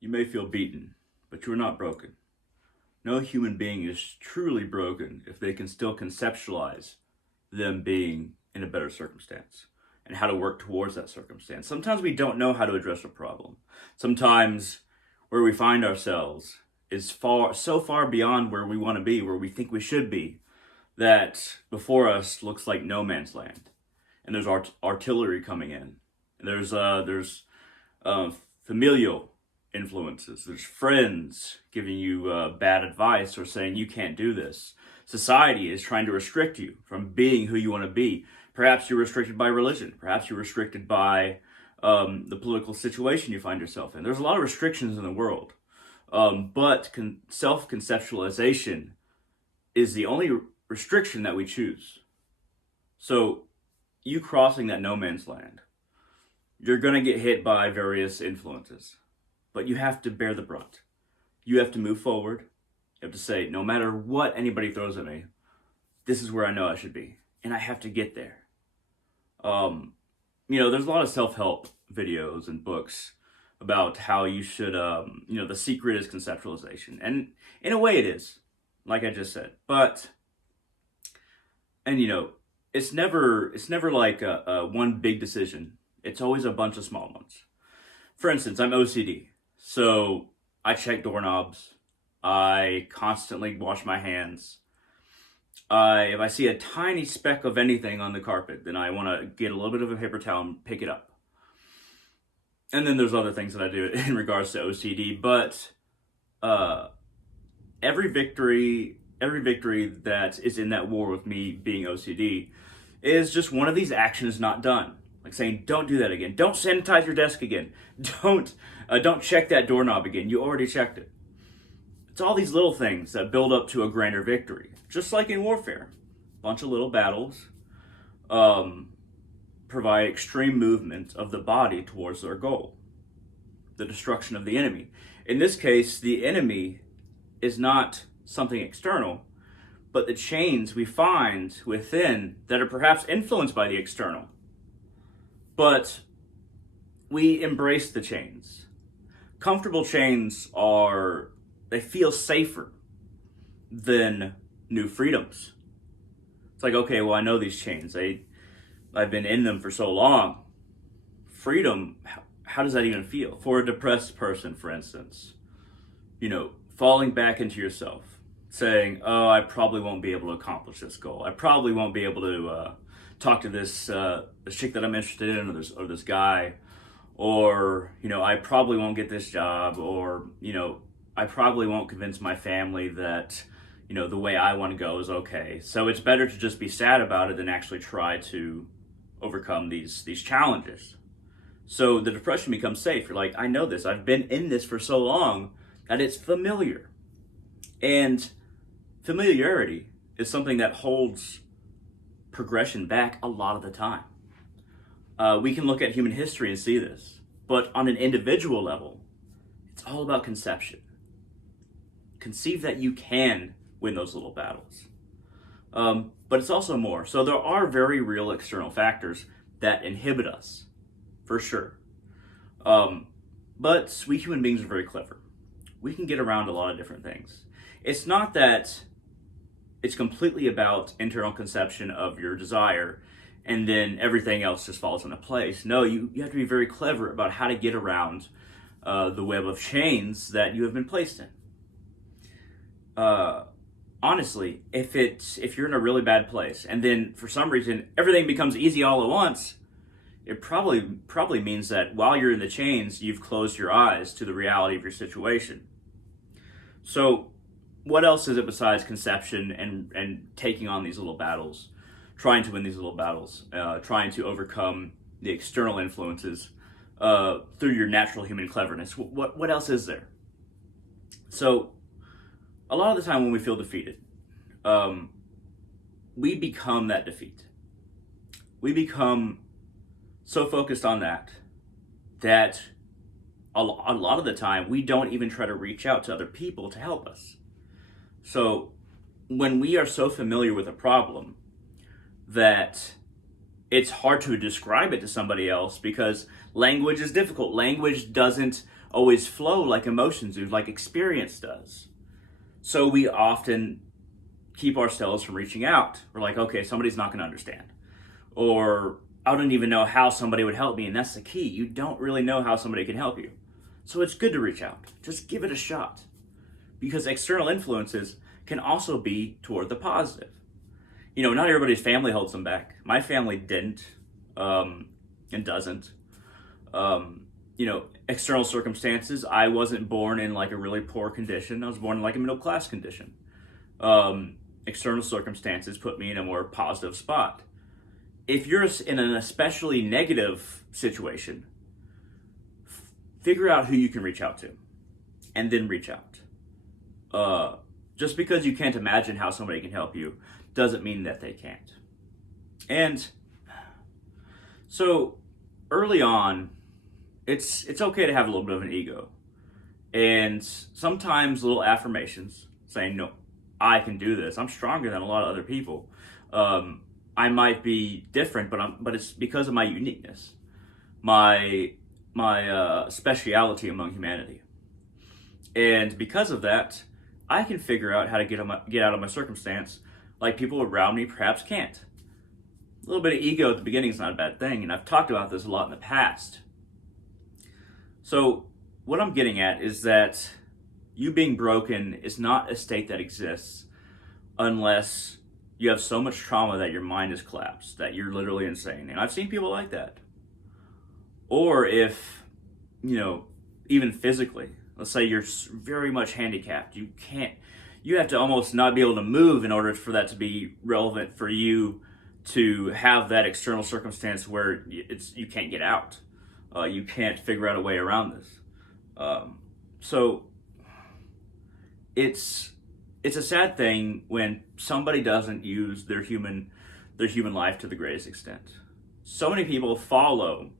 You may feel beaten, but you are not broken. No human being is truly broken if they can still conceptualize them being in a better circumstance and how to work towards that circumstance. Sometimes we don't know how to address a problem. Sometimes where we find ourselves is so far beyond where we want to be, where we think we should be, that before us looks like no man's land. And there's artillery coming in. And there's familial influences. There's friends giving you bad advice or saying you can't do this. Society is trying to restrict you from being who you want to be. Perhaps you're restricted by religion. Perhaps you're restricted by the political situation you find yourself in. There's a lot of restrictions in the world. But self-conceptualization is the only restriction that we choose. So you crossing that no man's land, you're going to get hit by various influences, but you have to bear the brunt. You have to move forward. You have to say, no matter what anybody throws at me, this is where I know I should be, and I have to get there. There's a lot of self-help videos and books about how you should, the secret is conceptualization. And in a way it is, like I just said. It's never like a one big decision. It's always a bunch of small ones. For instance, I'm OCD. So I check doorknobs. I constantly wash my hands. If I see a tiny speck of anything on the carpet, then I want to get a little bit of a paper towel and pick it up. And then there's other things that I do in regards to OCD. But every victory that is in that war with me being OCD is just one of these actions not done. Like saying, don't do that again. Don't sanitize your desk again. Don't check that doorknob again. You already checked it. It's all these little things that build up to a grander victory. Just like in warfare. A bunch of little battles provide extreme movement of the body towards their goal. The destruction of the enemy. In this case, the enemy is not something external, but the chains we find within that are perhaps influenced by the external. But we embrace the chains. Comfortable chains they feel safer than new freedoms. It's like, okay, well, I know these chains. I've been in them for so long. Freedom, how does that even feel? For a depressed person, for instance, falling back into yourself, saying, oh, I probably won't be able to accomplish this goal. I probably won't be able to talk to this chick that I'm interested in, or this guy, or I probably won't get this job, or I probably won't convince my family that the way I want to go is okay. So it's better to just be sad about it than actually try to overcome these challenges. So the depression becomes safe. You're like, I know this. I've been in this for so long that it's familiar, and familiarity is something that holds progression back a lot of the time. We can look at human history and see this, but on an individual level, it's all about conception. Conceive that you can win those little battles. But it's also more. So there are very real external factors that inhibit us, for sure. But we human beings are very clever. We can get around a lot of different things. It's not that it's completely about internal conception of your desire and then everything else just falls into place. No, you have to be very clever about how to get around the web of chains that you have been placed in. Honestly, if you're in a really bad place and then for some reason everything becomes easy all at once, it probably means that while you're in the chains, you've closed your eyes to the reality of your situation. So what else is it besides conception and taking on these little battles, trying to win these little battles, trying to overcome the external influences through your natural human cleverness? What else is there? So a lot of the time when we feel defeated, we become that defeat. We become so focused on that a lot of the time we don't even try to reach out to other people to help us. So when we are so familiar with a problem that it's hard to describe it to somebody else because language is difficult. Language doesn't always flow like emotions do, like experience does. So we often keep ourselves from reaching out. We're like, okay, somebody's not going to understand. Or I don't even know how somebody would help me. And that's the key. You don't really know how somebody can help you. So it's good to reach out. Just give it a shot. Because external influences can also be toward the positive. You know, not everybody's family holds them back. My family didn't, and doesn't. You know, external circumstances, I wasn't born in like a really poor condition. I was born in like a middle class condition. External circumstances put me in a more positive spot. If you're in an especially negative situation, figure out who you can reach out to and then reach out. Just because you can't imagine how somebody can help you doesn't mean that they can't. And so early on, it's okay to have a little bit of an ego. And sometimes little affirmations saying, no, I can do this. I'm stronger than a lot of other people. I might be different, but it's because of my uniqueness, my speciality among humanity. And because of that, I can figure out how to get out of my circumstance like people around me perhaps can't. A little bit of ego at the beginning is not a bad thing, and I've talked about this a lot in the past. So what I'm getting at is that you being broken is not a state that exists unless you have so much trauma that your mind is collapsed, that you're literally insane. And I've seen people like that. Or if, you know, even physically, let's say you're very much handicapped. You have to almost not be able to move in order for that to be relevant for you to have that external circumstance where you can't get out. You can't figure out a way around this. So it's a sad thing when somebody doesn't use their human life to the greatest extent. So many people follow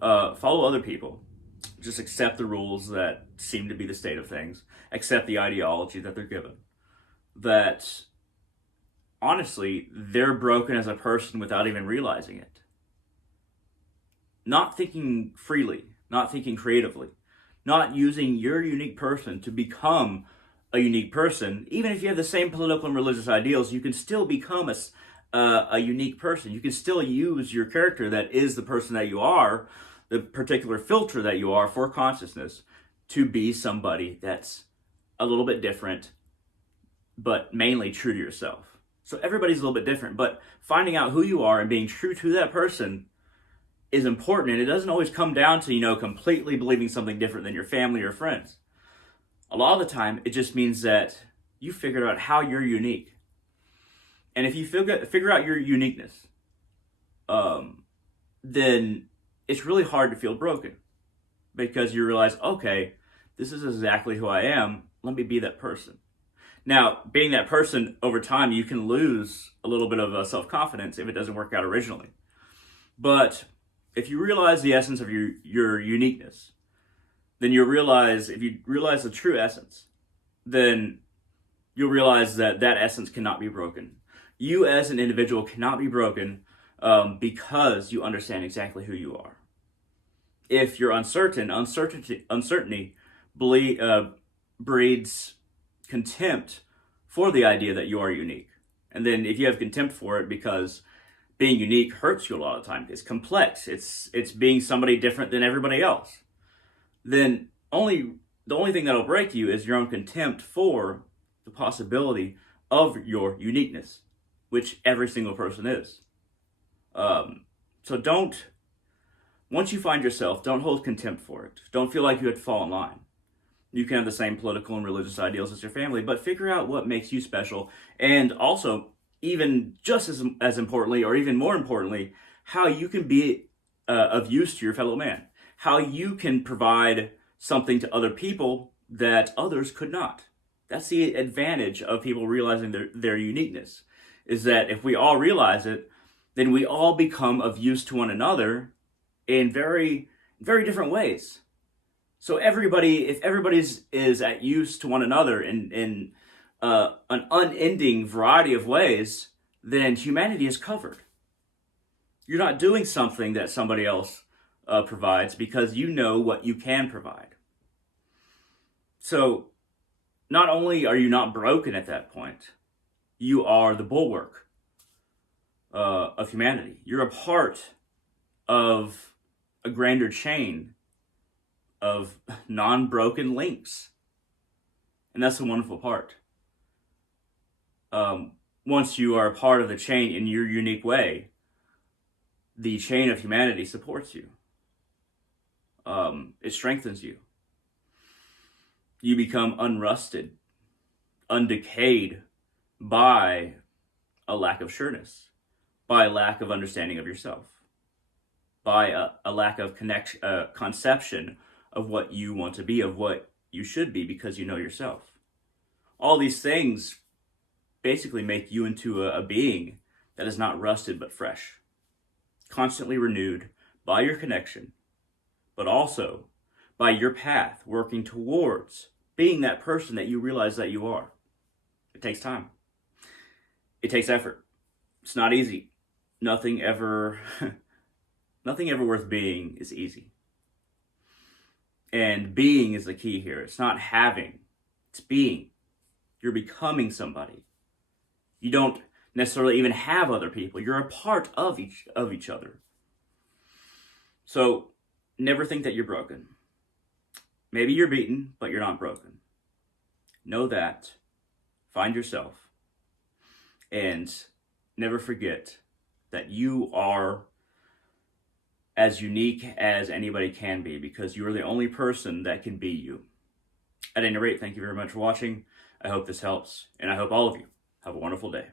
other people, just accept the rules that seem to be the state of things, accept the ideology that they're given. That honestly, they're broken as a person without even realizing it. Not thinking freely, not thinking creatively, not using your unique person to become a unique person. Even if you have the same political and religious ideals, you can still become a unique person. You can still use your character that is the person that you are, the particular filter that you are for consciousness, to be somebody that's a little bit different, but mainly true to yourself. So everybody's a little bit different, but finding out who you are and being true to that person is important. And it doesn't always come down to, you know, completely believing something different than your family or friends. A lot of the time, it just means that you figured out how you're unique. And if you figure out your uniqueness, then it's really hard to feel broken, because you realize, okay, this is exactly who I am. Let me be that person. Now, being that person over time, you can lose a little bit of self-confidence if it doesn't work out originally. But if you realize the essence of your uniqueness, then if you realize the true essence, then you'll realize that essence cannot be broken. You as an individual cannot be broken because you understand exactly who you are. If you're uncertainty breeds contempt for the idea that you are unique. And then if you have contempt for it because being unique hurts you a lot of the time, it's complex, it's being somebody different than everybody else, then the only thing that'll break you is your own contempt for the possibility of your uniqueness, which every single person is. So once you find yourself, don't hold contempt for it. Don't feel like you have to fall in line. You can have the same political and religious ideals as your family, but figure out what makes you special. And also, even just as importantly, or even more importantly, how you can be of use to your fellow man. How you can provide something to other people that others could not. That's the advantage of people realizing their uniqueness, is that if we all realize it, then we all become of use to one another in very, very different ways. So if everybody is at use to one another in an unending variety of ways, then humanity is covered. You're not doing something that somebody else provides because you know what you can provide. So not only are you not broken at that point, you are the bulwark of humanity. You're a part of a grander chain of non-broken links. And that's the wonderful part. Once you are a part of the chain in your unique way, the chain of humanity supports you. It strengthens you. You become unrusted, undecayed by a lack of sureness, by a lack of understanding of yourself, by a lack of conception of what you want to be, of what you should be, because you know yourself. All these things basically make you into a being that is not rusted but fresh, constantly renewed by your connection, but also by your path working towards being that person that you realize that you are. It takes time. It takes effort. It's not easy. Nothing ever worth being is easy. And being is the key here. It's not having, it's being. You're becoming somebody. You don't necessarily even have other people. You're a part of each other. So never think that you're broken. Maybe you're beaten, but you're not broken. Know that. Find yourself. And never forget that you are as unique as anybody can be, because you are the only person that can be you. At any rate, thank you very much for watching. I hope this helps, and I hope all of you have a wonderful day.